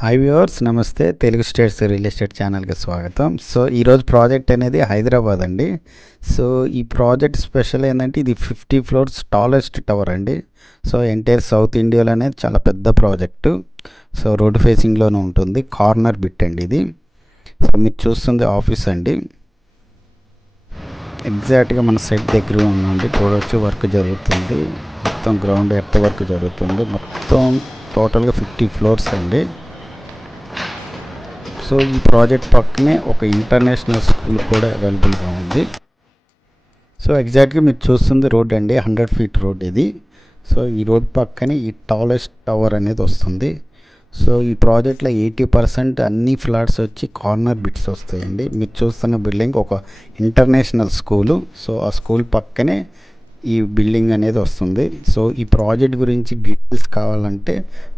Hi viewers, నమస్తే. Telugu states real estate ఛానల్కి స్వాగతం. సో ఈరోజు ప్రాజెక్ట్ అనేది హైదరాబాద్ అండి. సో ఈ ప్రాజెక్ట్ స్పెషల్ ఏంటంటే ఇది 50 ఫ్లోర్స్ టాలెస్ట్ టవర్ అండి. సో ఎంటైర్ సౌత్ ఇండియాలో అనేది చాలా పెద్ద ప్రాజెక్టు. సో రోడ్ ఫేసింగ్లోనే ఉంటుంది, కార్నర్ బిట్ అండి ఇది. సో మీరు చూస్తుంది ఆఫీస్ అండి. ఎగ్జాక్ట్గా మన సైట్ దగ్గర ఉందండి. చూడవచ్చు, వర్క్ జరుగుతుంది. మొత్తం గ్రౌండ్ ఎర్త్ వర్క్ జరుగుతుంది. మొత్తం టోటల్గా 50 ఫ్లోర్స్ అండి. సో ఈ ప్రాజెక్ట్ పక్కనే ఒక ఇంటర్నేషనల్ స్కూల్ కూడా అవైలబుల్గా ఉంది. సో ఎగ్జాక్ట్గా మీరు చూస్తుంది రోడ్ అండి, 100 ఫీట్ రోడ్ ఇది. సో ఈ రోడ్ పక్కనే ఈ టాలెస్ట్ టవర్ అనేది వస్తుంది. సో ఈ ప్రాజెక్ట్లో 80% అన్ని ఫ్లాట్స్ వచ్చి కార్నర్ బిట్స్ వస్తాయండి. మీరు చూస్తున్న బిల్డింగ్ ఒక ఇంటర్నేషనల్ స్కూలు. సో ఆ స్కూల్ పక్కనే ఈ బిల్డింగ్ అనేది వస్తుంది. సో ఈ ప్రాజెక్ట్ గురించి డీటెయిల్స్ కావాలంటే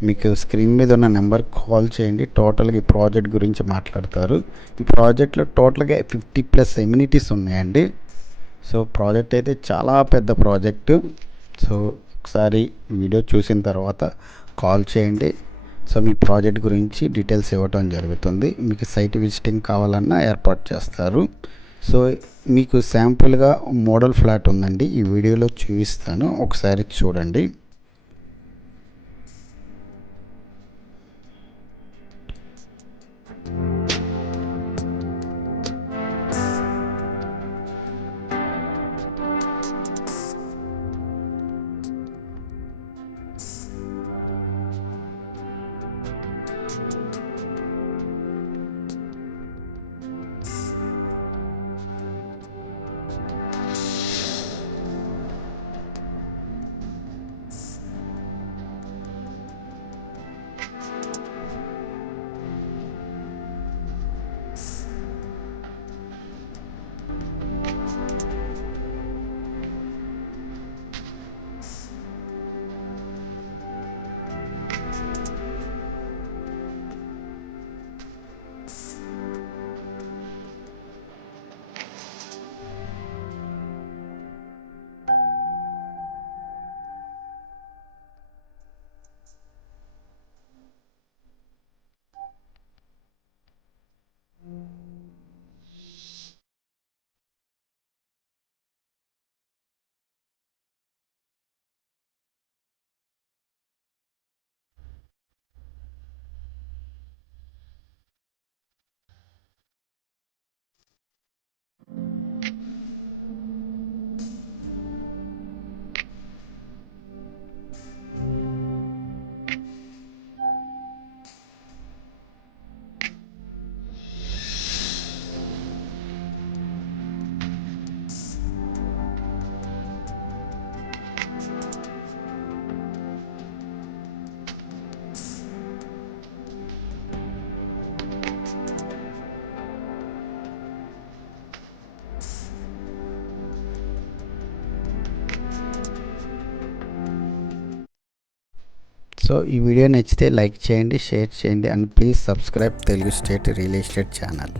మీకు స్క్రీన్ మీద ఉన్న నెంబర్ కాల్ చేయండి. టోటల్గా ఈ ప్రాజెక్ట్ గురించి మాట్లాడతారు. ఈ ప్రాజెక్ట్లో టోటల్గా 50+ ఎమ్యూనిటీస్ ఉన్నాయండి. సో ప్రాజెక్ట్ అయితే చాలా పెద్ద ప్రాజెక్టు. సో ఒకసారి వీడియో చూసిన తర్వాత కాల్ చేయండి. సో మీ ప్రాజెక్ట్ గురించి డీటెయిల్స్ ఇవ్వటం జరుగుతుంది. మీకు సైట్ విజిటింగ్ కావాలన్నా ఏర్పాటు చేస్తారు. సో మీకు శాంపుల్గా మోడల్ ఫ్లాట్ ఉందండి, ఈ వీడియోలో చూపిస్తాను, ఒకసారి చూడండి. సో ఈ వీడియో నచ్చితే లైక్ చేయండి, షేర్ చేయండి, and please subscribe Telugu state real estate channel.